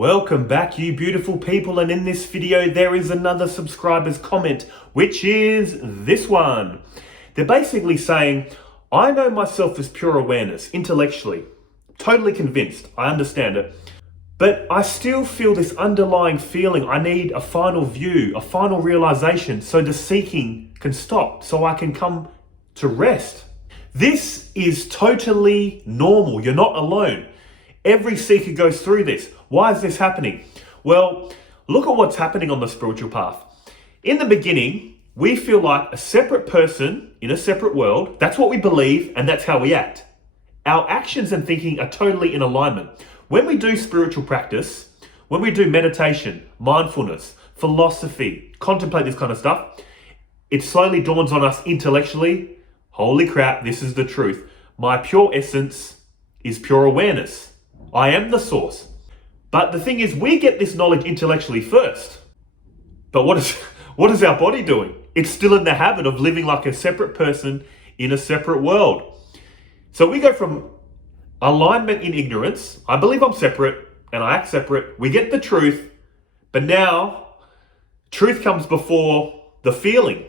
Welcome back, you beautiful people, and in this video there is another subscriber's comment, which is this one. They're basically saying, I know myself as pure awareness, intellectually, totally convinced, I understand it, but I still feel this underlying feeling I need a final view, a final realization, so the seeking can stop, so I can come to rest. This is totally normal, you're not alone. Every seeker goes through this. Why is this happening? Well, look at what's happening on the spiritual path. In the beginning, we feel like a separate person in a separate world. That's what we believe, and that's how we act. Our actions and thinking are totally in alignment. When we do spiritual practice, when we do meditation, mindfulness, philosophy, contemplate this kind of stuff, it slowly dawns on us intellectually, holy crap, this is the truth. My pure essence is pure awareness. I am the source. But the thing is, we get this knowledge intellectually first. But what is our body doing? It's still in the habit of living like a separate person in a separate world. So we go from alignment in ignorance. I believe I'm separate and I act separate. We get the truth, but now truth comes before the feeling.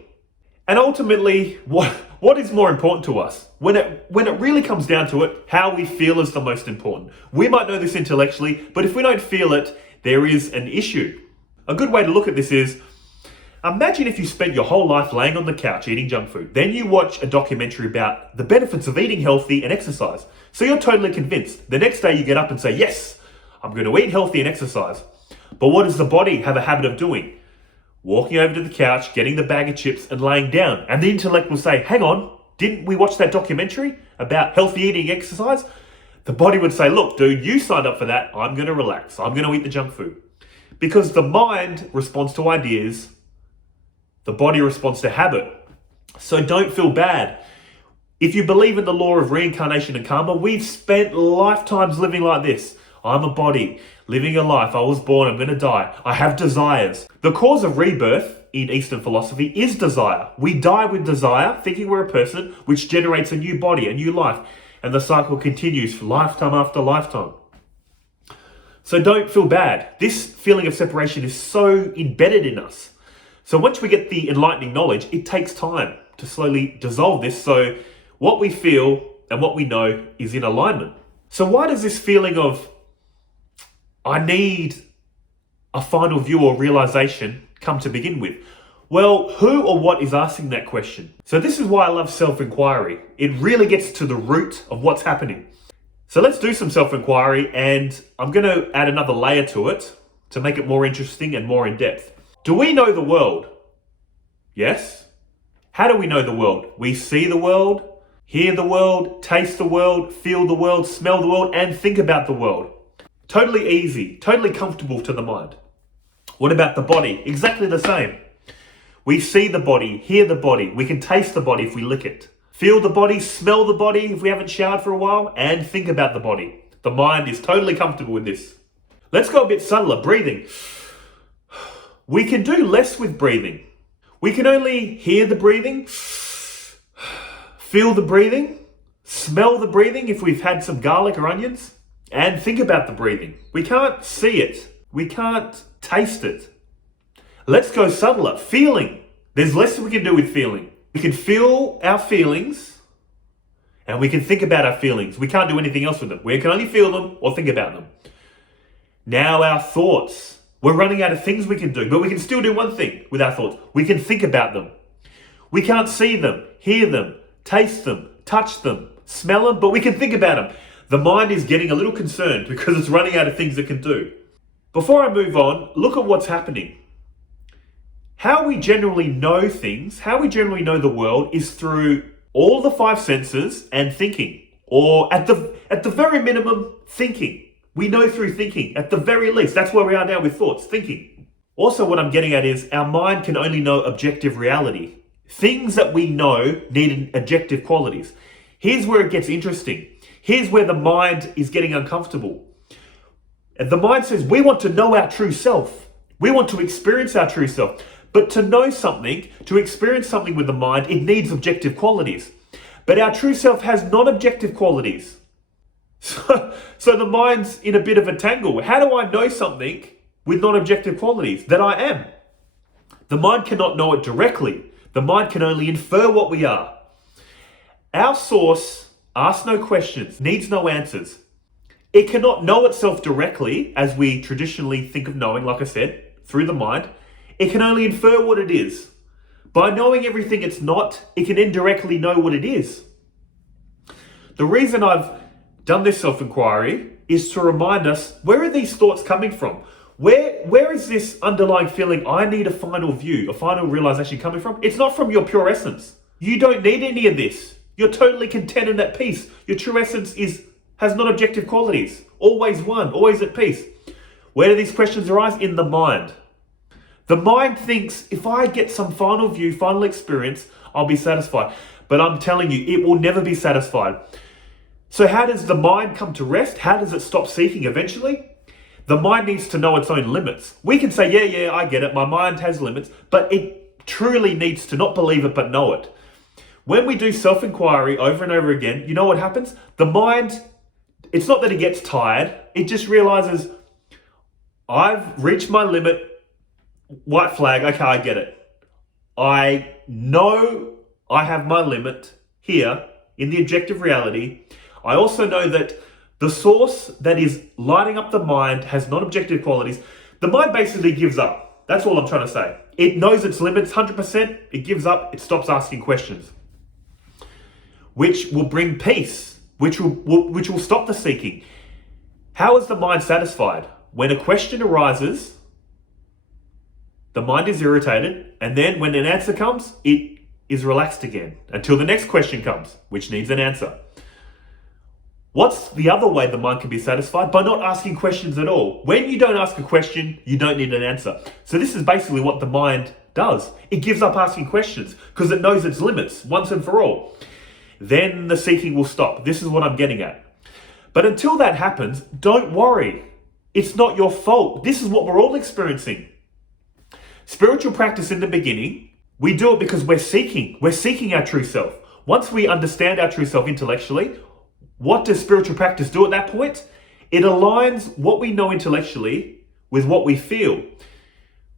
And ultimately, what is more important to us? When it really comes down to it, how we feel is the most important. We might know this intellectually, but if we don't feel it, there is an issue. A good way to look at this is, imagine if you spent your whole life laying on the couch eating junk food. Then you watch a documentary about the benefits of eating healthy and exercise. So you're totally convinced. The next day you get up and say, yes, I'm going to eat healthy and exercise. But what does the body have a habit of doing? Walking over to the couch, getting the bag of chips and laying down. And the intellect will say, hang on, didn't we watch that documentary about healthy eating exercise? The body would say, look, dude, you signed up for that. I'm going to relax. I'm going to eat the junk food. Because the mind responds to ideas. The body responds to habit. So don't feel bad. If you believe in the law of reincarnation and karma, we've spent lifetimes living like this. I'm a body, living a life. I was born, I'm going to die. I have desires. The cause of rebirth in Eastern philosophy is desire. We die with desire, thinking we're a person, which generates a new body, a new life. And the cycle continues for lifetime after lifetime. So don't feel bad. This feeling of separation is so embedded in us. So once we get the enlightening knowledge, it takes time to slowly dissolve this. So what we feel and what we know is in alignment. So why does this feeling of I need a final view or realization come to begin with? Well, who or what is asking that question? So this is why I love self-inquiry. It really gets to the root of what's happening. So let's do some self-inquiry, and I'm going to add another layer to it to make it more interesting and more in-depth. Do we know the world? Yes. How do we know the world? We see the world, hear the world, taste the world, feel the world, smell the world, and think about the world. Totally easy, totally comfortable to the mind. What about the body? Exactly the same. We see the body, hear the body. We can taste the body if we lick it. Feel the body, smell the body if we haven't showered for a while, and think about the body. The mind is totally comfortable with this. Let's go a bit subtler, breathing. We can do less with breathing. We can only hear the breathing, feel the breathing, smell the breathing if we've had some garlic or onions, and think about the breathing. We can't see it. We can't taste it. Let's go subtler. Feeling. There's less we can do with feeling. We can feel our feelings and we can think about our feelings. We can't do anything else with them. We can only feel them or think about them. Now our thoughts. We're running out of things we can do, but we can still do one thing with our thoughts. We can think about them. We can't see them, hear them, taste them, touch them, smell them, but we can think about them. The mind is getting a little concerned because it's running out of things it can do. Before I move on, look at what's happening. How we generally know things, how we generally know the world is through all the five senses and thinking, or at the very minimum, thinking. We know through thinking, at the very least. That's where we are now with thoughts, thinking. Also, what I'm getting at is our mind can only know objective reality. Things that we know need objective qualities. Here's where it gets interesting. Here's where the mind is getting uncomfortable. And the mind says, we want to know our true self. We want to experience our true self. But to know something, to experience something with the mind, it needs objective qualities. But our true self has non-objective qualities. So the mind's in a bit of a tangle. How do I know something with non-objective qualities that I am? The mind cannot know it directly. The mind can only infer what we are. Our source asks no questions, needs no answers. It cannot know itself directly, as we traditionally think of knowing, like I said, through the mind. It can only infer what it is. By knowing everything it's not, it can indirectly know what it is. The reason I've done this self-inquiry is to remind us, where are these thoughts coming from? Where is this underlying feeling, I need a final view, a final realization coming from? It's not from your pure essence. You don't need any of this. You're totally content and at peace. Your true essence has non-objective qualities. Always one, always at peace. Where do these questions arise? In the mind. The mind thinks, if I get some final view, final experience, I'll be satisfied. But I'm telling you, it will never be satisfied. So how does the mind come to rest? How does it stop seeking eventually? The mind needs to know its own limits. We can say, yeah, I get it. My mind has limits, but it truly needs to not believe it, but know it. When we do self-inquiry over and over again, you know what happens? The mind, it's not that it gets tired. It just realizes, I've reached my limit. White flag. Okay, I get it. I know I have my limit here in the objective reality. I also know that the source that is lighting up the mind has non-objective qualities. The mind basically gives up. That's all I'm trying to say. It knows its limits 100%. It gives up. It stops asking questions, which will bring peace, which will stop the seeking. How is the mind satisfied? When a question arises, the mind is irritated, and then when an answer comes, it is relaxed again until the next question comes, which needs an answer. What's the other way the mind can be satisfied? By not asking questions at all. When you don't ask a question, you don't need an answer. So this is basically what the mind does. It gives up asking questions because it knows its limits once and for all. Then the seeking will stop. This is what I'm getting at. But until that happens, don't worry. It's not your fault. This is what we're all experiencing. Spiritual practice in the beginning, we do it because we're seeking. We're seeking our true self. Once we understand our true self intellectually, what does spiritual practice do at that point? It aligns what we know intellectually with what we feel.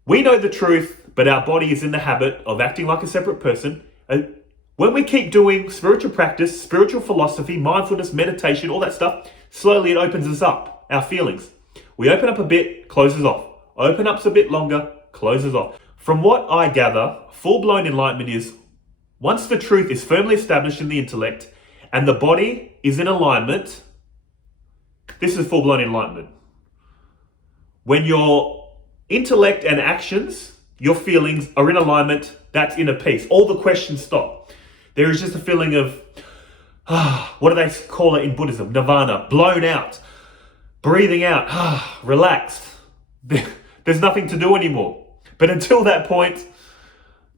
We know the truth, but our body is in the habit of acting like a separate person. When we keep doing spiritual practice, spiritual philosophy, mindfulness, meditation, all that stuff, slowly it opens us up, our feelings. We open up a bit, closes off. Open up a bit longer, closes off. From what I gather, full-blown enlightenment is once the truth is firmly established in the intellect and the body is in alignment, this is full-blown enlightenment. When your intellect and actions, your feelings are in alignment, that's inner peace. All the questions stop. There is just a feeling of, what do they call it in Buddhism? Nirvana, blown out, breathing out, relaxed. There's nothing to do anymore. But until that point,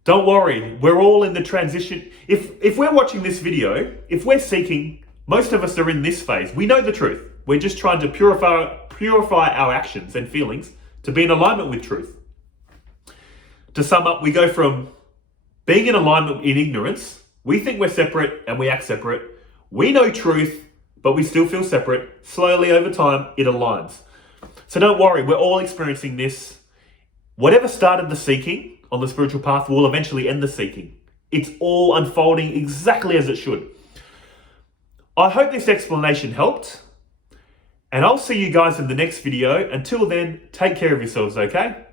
don't worry. We're all in the transition. If we're watching this video, if we're seeking, most of us are in this phase. We know the truth. We're just trying to purify our actions and feelings to be in alignment with truth. To sum up, we go from being in alignment in ignorance. We think we're separate and we act separate. We know truth, but we still feel separate. Slowly over time, it aligns. So don't worry, we're all experiencing this. Whatever started the seeking on the spiritual path will eventually end the seeking. It's all unfolding exactly as it should. I hope this explanation helped, and I'll see you guys in the next video. Until then, take care of yourselves, okay?